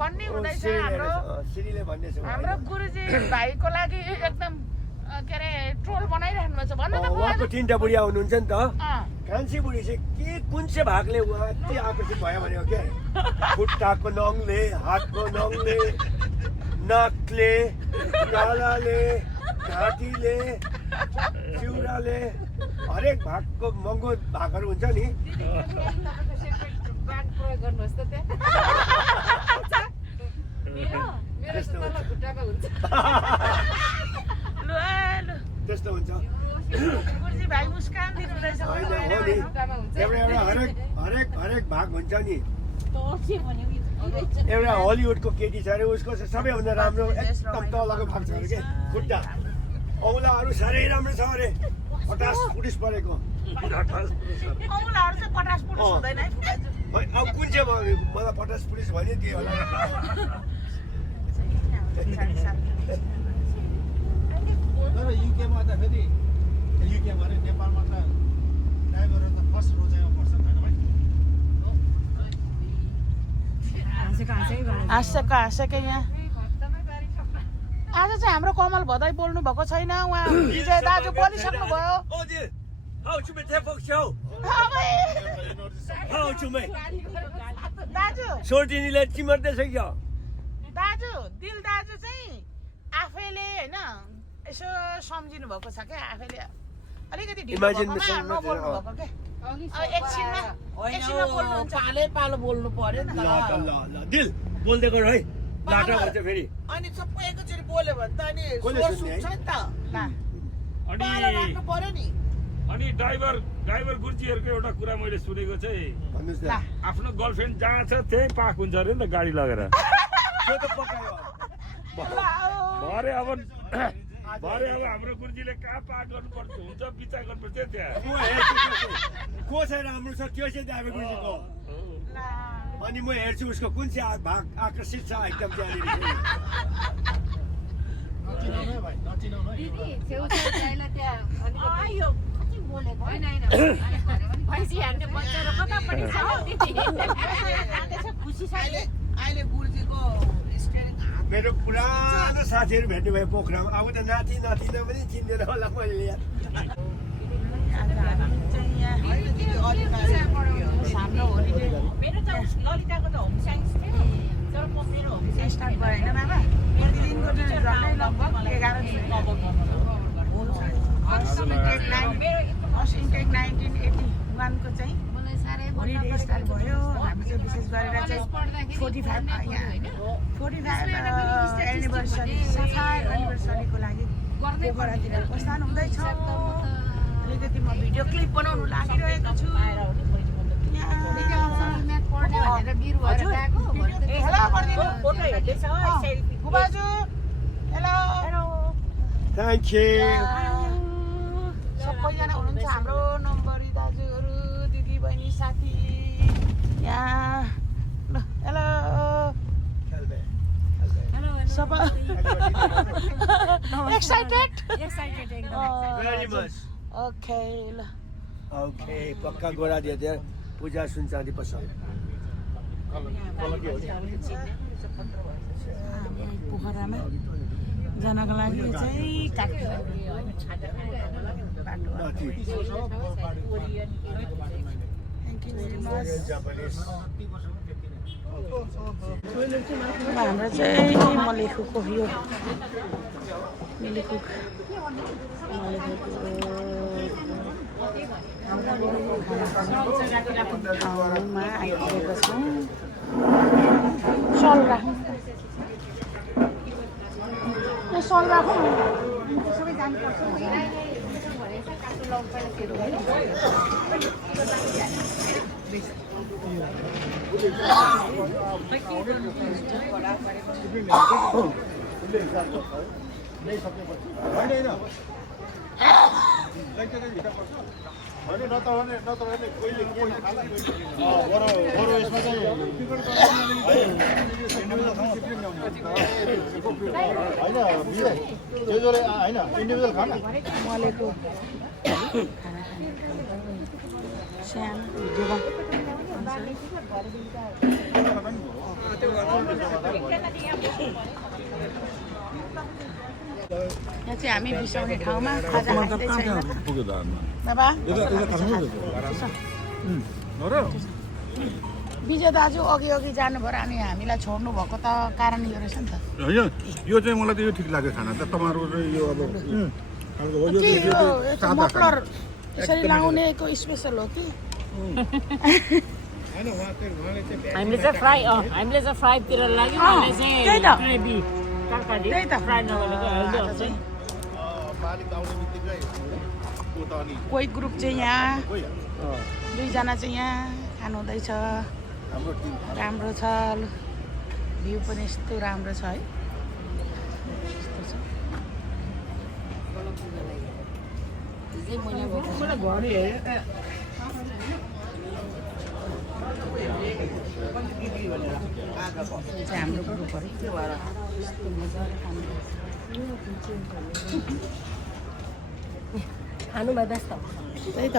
funny हुँदैछ हाम्रो गुरुजी भाइको लागि एकदम के अरे ट्रोल बनाइराख्नु भएको छ भन्नु त उहाँको तीनटा बुढिया हुनुहुन्छ नि त कान्छी बुढी चाहिँ के कुन चाहिँ भागले उहाँ यति आकर्षित भयो भने हो क्या खुट्टाको नङले हातको नङले नाकले गालाले घाँटीले चिउराले हरेक भागको महँगो भागहरू हुन्छ नि त्यस्तो हुन्छ हरेक भाग हुन्छ नि एउटा हलिउडको केटी छ अरे उसको चाहिँ सबैभन्दा राम्रो एकदम तलको भाग छ अरे के खुट्टा औँलाहरू साह्रै राम्रो छ अरे 50 पुलिस परेको अब कुन चाहिँ मलाई 50 पुलिस भन्यो त्यो होला तर युकेमा त फेरि युकेमा रे नेपालमा त ड्राइभर त फर्स्ट रोजाइमा पर्छ हैन भाइ हाँसेको यहाँ आज चाहिँ हाम्रो कमल भदाई बोल्नु भएको छैन उहाँ विजय दाजु बोलिसक्नु भयो दाजु सोर्टिनीले चिमर्दैछ क्या दाजु दिल दाजु चाहिँ आफैले हैन यसो सम्झिनु भएको छ क्या आफैले अलिकति ढिलो भएकोमा नबोल्नु भएको क्या एकछिनमा बोल्नुहुन्छ पालो बोल्नु पर्यो नि ल दिल बोल्दै गर है लाटा भन्छ फेरि अनि सबै एकैचोटि बोल्यो भने त अनि स्वर सुन्छ नि त पालो राख्नु पर्यो नि अनि ड्राइभर गुरुजीहरूको एउटा कुरा मैले सुनेको चाहिँ भन्नुस् न आफ्नो गर्लफ्रेन्ड जहाँ छ त्यही पार्क हुन्छ अरे नि त गाडी लगेर त्यो त पकायो भरे अब हाम्रो गुरुजीले कहाँ पार्क गर्नुपर्छ हुन्छ विचार गर्नुपर्छ त्यहाँ को चाहिँ राम्रो छ त्यो चाहिँ ड्राइभर गुरुजीको अनि म हेर्छु उसको कुन चाहिँ भाग आकर्षित छ एकदम त्यहाँनिर अहिले गुरुजीको मेरो पुरानो साथीहरू भेट्नु भयो पोखरामा अब त नातिना पनि चिन्दैन होला मैले हाम्रो होलिडे मेरो त ललिताको त होम साइन्स थियो तर म मेरो होम साइन्स स्टार्ट भयो हैन बाबा प्रतिदिनको चाहिँ झन्डै लगभग 11 दिन इन्टेक 1981 को चाहिँ होलिडे स्टार्ट भयो हामी चाहिँ विशेष गरेर चाहिँ 45 एनिभर्सरी एनिभर्सरीको लागि पोखरातिर प्रस्थान हुँदैछ अलिकति म भिडियो क्लिप बनाउनु लागिरहेको छु थ्याङ्क यू सबैजना हुनुहुन्छ हाम्रो नम्बरी दाजुहरू दिदी बहिनी साथी यहाँ हेलो सब एक्साइटेड भेरी मच ओके ल ओके पक्का गोरा दियो त्यहाँ पूजा सुन चाँदी पसल पोखरामा जानको लागि चाहिँ हाम्रो चाहिँ मलेखुको यो मलेखुक ठाउँमा आइपुगेको छौँ सल राखौँ सल राखौँ सबै जानुपर्छ होइन इन्डिभिजुअल खाना मलेको खाना खाने सानो भिडियो यहाँ चाहिँ हामी बिसाउने ठाउँमा खाजा खाँदैछ पुग्यो त बाबा विजय दाजु अघि अघि जानुभयो अनि हामीलाई छोड्नु भएको त कारण यो रहेछ नि त होइन यो चाहिँ मलाई त यो ठिक लाग्यो खाना त तपाईँहरूको चाहिँ यो अब के यो मफलर यसरी लाउनेको स्पेसल हो कि हामीले चाहिँ फ्राईतिर लाग्यो उहाँले चाहिँ त्यही त ग्रेभी तरकारी त्यही त फ्राई नगरेको हेल्दी हुन्छ कोही ग्रुप चाहिँ यहाँ दुईजना चाहिँ यहाँ खानुहुँदैछ राम्रो छ भ्यू पनि यस्तो राम्रो छ है यस्तो छ चाहिँ हाम्रो ग्रुपहरू यस्तो मजाले खानुमा व्यस्त त्यही त